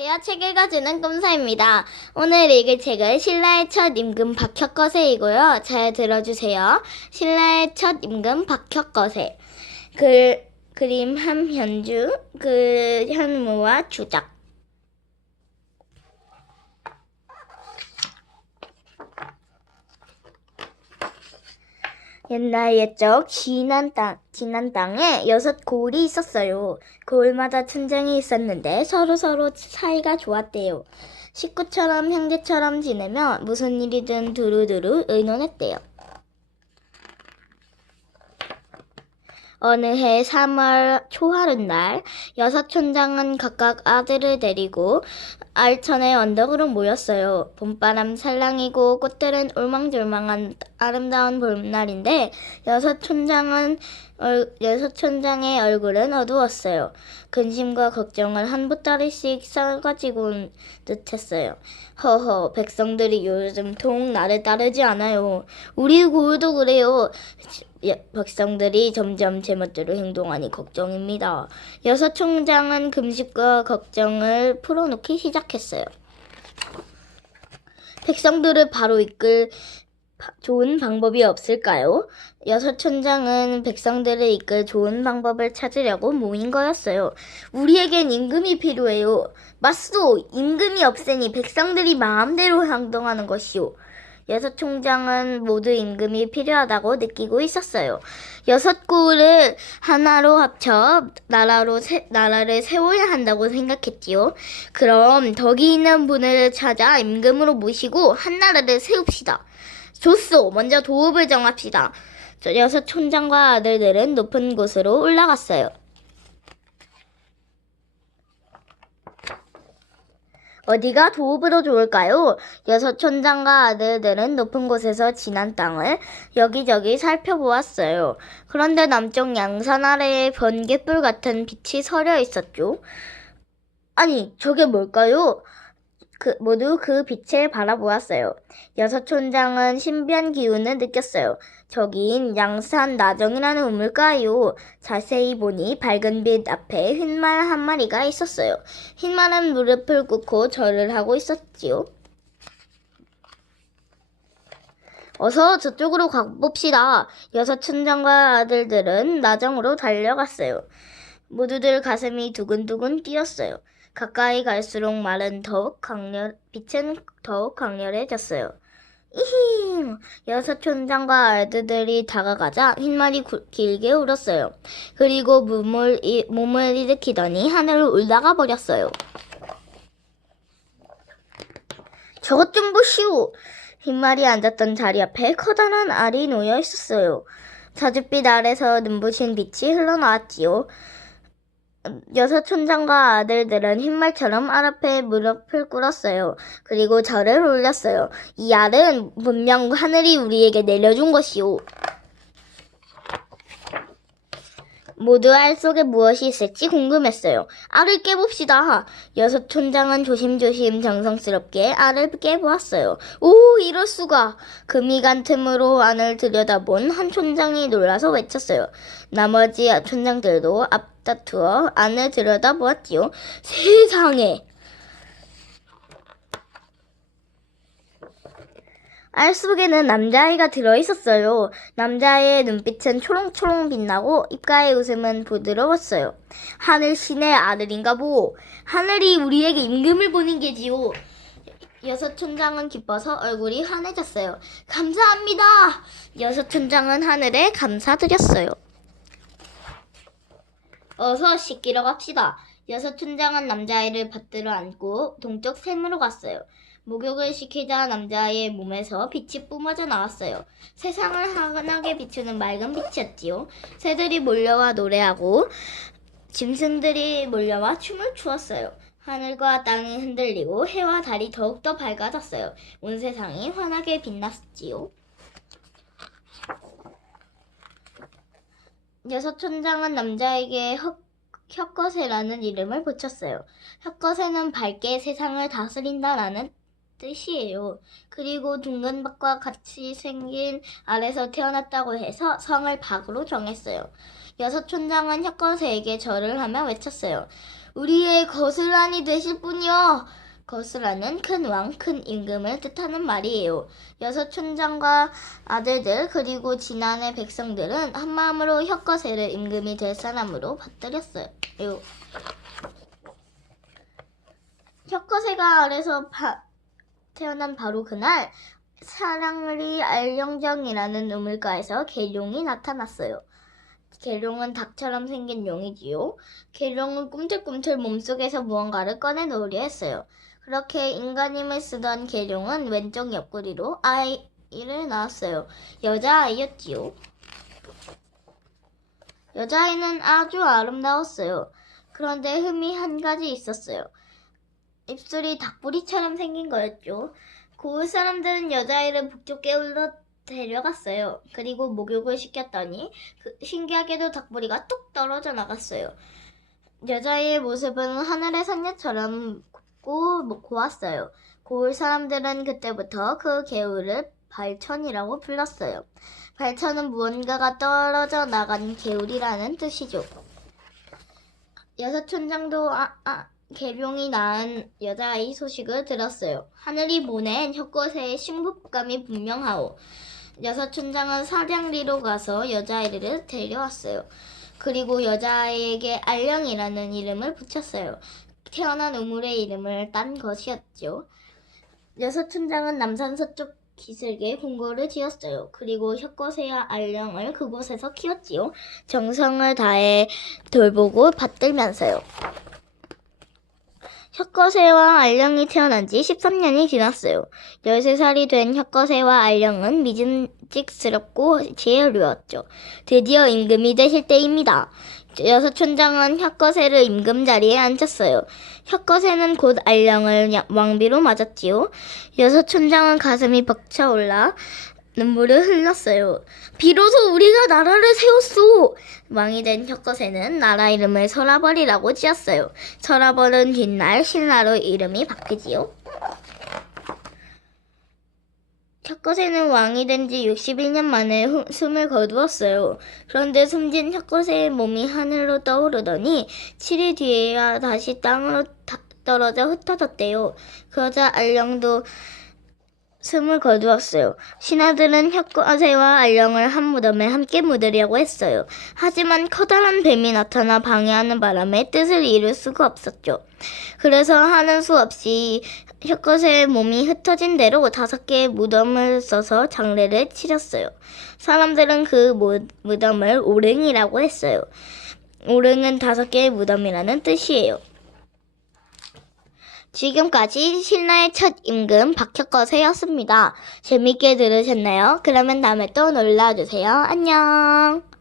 안녕하세요. 책 읽어주는 꿈사입니다. 오늘 읽을 책은 신라의 첫 임금 박혁거세이고요. 잘 들어주세요. 신라의 첫 임금 박혁거세. 글, 그림 함현주, 그 현무와 주작. 옛날 옛적 지난 땅, 지난 땅에 여섯 고을이 있었어요. 고을마다 촌장이 있었는데 서로 서로 사이가 좋았대요. 식구처럼 형제처럼 지내며 무슨 일이든 두루두루 의논했대요. 어느 해 3월 초하룻날 여섯 촌장은 각각 아들을 데리고 알천의 언덕으로 모였어요. 봄바람 살랑이고 꽃들은 울망졸망한 아름다운 봄날인데 여섯 촌장은 얼- 여섯 촌장의 얼굴은 어두웠어요. 근심과 걱정을 한 보따리씩 싸가지고 온 듯했어요. 허허, 백성들이 요즘 통 나를 따르지 않아요. 우리 고을도 그래요. 예, 백성들이 점점 제멋대로 행동하니 걱정입니다. 여섯 총장은 금식과 걱정을 풀어놓기 시작했어요. 백성들을 바로 이끌 바- 좋은 방법이 없을까요? 여섯 촌장은 백성들을 이끌 좋은 방법을 찾으려고 모인 거였어요. 우리에겐 임금이 필요해요. 맞소! 임금이 없으니 백성들이 마음대로 행동하는 것이요. 여섯 총장은 모두 임금이 필요하다고 느끼고 있었어요. 여섯 고을을 하나로 합쳐 나라로 세, 나라를 세워야 한다고 생각했지요. 그럼 덕이 있는 분을 찾아 임금으로 모시고 한 나라를 세웁시다. 좋소. 먼저 도읍을 정합시다. 저 여섯 촌장과 아들들은 높은 곳으로 올라갔어요. 어디가 도읍으로 좋을까요? 여섯 촌장과 아들들은 높은 곳에서 지난 땅을 여기저기 살펴보았어요. 그런데 남쪽 양산 아래에 번개불 같은 빛이 서려 있었죠. 아니, 저게 뭘까요? 그, 모두 그 빛을 바라보았어요. 여섯 촌장은 신비한 기운을 느꼈어요. 저긴 양산 나정이라는 우물가요. 자세히 보니 밝은 빛 앞에 흰말 한 마리가 있었어요. 흰말은 무릎을 꿇고 절을 하고 있었지요. 어서 저쪽으로 가봅시다. 여섯 촌장과 아들들은 나정으로 달려갔어요. 모두들 가슴이 두근두근 뛰었어요. 가까이 갈수록 말은 더욱 강렬, 빛은 더욱 강렬해졌어요. 이히! 여섯 촌장과 아들들이 다가가자 흰말이 구- 길게 울었어요. 그리고 몸을, 이- 몸을 일으키더니 하늘로 올라가 버렸어요. 저것 좀 보시오! 흰말이 앉았던 자리 앞에 커다란 알이 놓여 있었어요. 자줏빛 아래서 눈부신 빛이 흘러나왔지요. 여섯 촌장과 아들들은 흰말처럼 알 앞에 무릎을 꿇었어요. 그리고 절을 올렸어요. 이 알은 분명 하늘이 우리에게 내려준 것이오. 모두 알 속에 무엇이 있을지 궁금했어요. 알을 깨봅시다. 여섯 촌장은 조심조심 정성스럽게 알을 깨보았어요. 오, 이럴 수가! 금이 간 틈으로 안을 들여다본 한 촌장이 놀라서 외쳤어요. 나머지 촌장들도 앞다투어 안을 들여다보았지요. 세상에! 알 속에는 남자아이가 들어있었어요. 남자아이의 눈빛은 초롱초롱 빛나고 입가의 웃음은 부드러웠어요. 하늘 신의 아들인가 보. 하늘이 우리에게 임금을 보낸 게지요. 여섯 촌장은 기뻐서 얼굴이 환해졌어요. 감사합니다. 여섯 촌장은 하늘에 감사드렸어요. 어서 씻기러 갑시다. 여섯 촌장은 남자아이를 받들어 안고 동쪽 샘으로 갔어요. 목욕을 시키자 남자아이의 몸에서 빛이 뿜어져 나왔어요. 세상을 환하게 비추는 맑은 빛이었지요. 새들이 몰려와 노래하고 짐승들이 몰려와 춤을 추었어요. 하늘과 땅이 흔들리고 해와 달이 더욱더 밝아졌어요. 온 세상이 환하게 빛났지요. 여섯 촌장은 남자에게 헛, 혁거세라는 이름을 붙였어요. 혁거세는 밝게 세상을 다스린다라는 뜻이에요. 그리고 둥근 박과 같이 생긴 알에서 태어났다고 해서 성을 박으로 정했어요. 여섯 촌장은 혁거세에게 절을 하며 외쳤어요. 우리의 거슬란이 되실 분이여. 거슬란은 큰 왕, 큰 임금을 뜻하는 말이에요. 여섯 촌장과 아들들 그리고 지난해 백성들은 한 마음으로 혁거세를 임금이 될 사람으로 받들였어요. 요. 혁거세가 아래서 바- 태어난 바로 그날 사랑리 알령정이라는 우물가에서 계룡이 나타났어요. 계룡은 닭처럼 생긴 용이지요. 계룡은 꿈틀꿈틀 몸속에서 무언가를 꺼내 놓으려 했어요. 그렇게 인간임을 쓰던 계룡은 왼쪽 옆구리로 아이를 낳았어요. 여자아이였지요. 여자아이는 아주 아름다웠어요. 그런데 흠이 한 가지 있었어요. 입술이 닭부리처럼 생긴 거였죠. 고을 사람들은 여자아이를 북쪽 깨울러 데려갔어요. 그리고 목욕을 시켰더니 그 신기하게도 닭부리가 뚝 떨어져 나갔어요. 여자아이의 모습은 하늘의 선녀처럼 곱고 뭐 고왔어요. 고을 사람들은 그때부터 그 개울을 발천이라고 불렀어요. 발천은 무언가가 떨어져 나간 개울이라는 뜻이죠. 여섯 촌장도 아, 아, 계룡이 낳은 여자아이 소식을 들었어요. 하늘이 보낸 혁거세의 신부감이 분명하오. 여섯 촌장은 사량리로 가서 여자아이를 데려왔어요. 그리고 여자아이에게 알령이라는 이름을 붙였어요. 태어난 우물의 이름을 딴 것이었죠. 여섯 촌장은 남산 서쪽 기슭에 궁궐을 지었어요. 그리고 혁거세와 알령을 그곳에서 키웠지요. 정성을 다해 돌보고 받들면서요. 혁거세와 알령이 태어난 지 13년이 지났어요. 13살이 된 혁거세와 알령은 믿음직스럽고 지혜로웠죠. 드디어 임금이 되실 때입니다. 여섯 촌장은 혁거세를 임금 자리에 앉혔어요. 혁거세는 곧 알령을 야- 왕비로 맞았지요. 여섯 촌장은 가슴이 벅차올라 눈물을 흘렸어요. 비로소 우리가 나라를 세웠소! 왕이 된 혁거세는 나라 이름을 설아벌이라고 지었어요. 설아벌은 뒷날 신라로 이름이 바뀌지요. 혁거세는 왕이 된 지 61년 만에 후- 숨을 거두었어요. 그런데 숨진 혁거세의 몸이 하늘로 떠오르더니 7일 뒤에야 다시 땅으로 타- 떨어져 흩어졌대요. 그러자 알령도 숨을 거두었어요. 신하들은 혁거세와 알령을 한 무덤에 함께 묻으려고 했어요. 하지만 커다란 뱀이 나타나 방해하는 바람에 뜻을 이룰 수가 없었죠. 그래서 하는 수 없이 혁거세의 몸이 흩어진 대로 다섯 개의 무덤을 써서 장례를 치렀어요. 사람들은 그 무, 무덤을 오릉이라고 했어요. 오릉은 다섯 개의 무덤이라는 뜻이에요. 지금까지 신라의 첫 임금 박혁거세였습니다. 재밌게 들으셨나요? 그러면 다음에 또 놀러주세요. 안녕!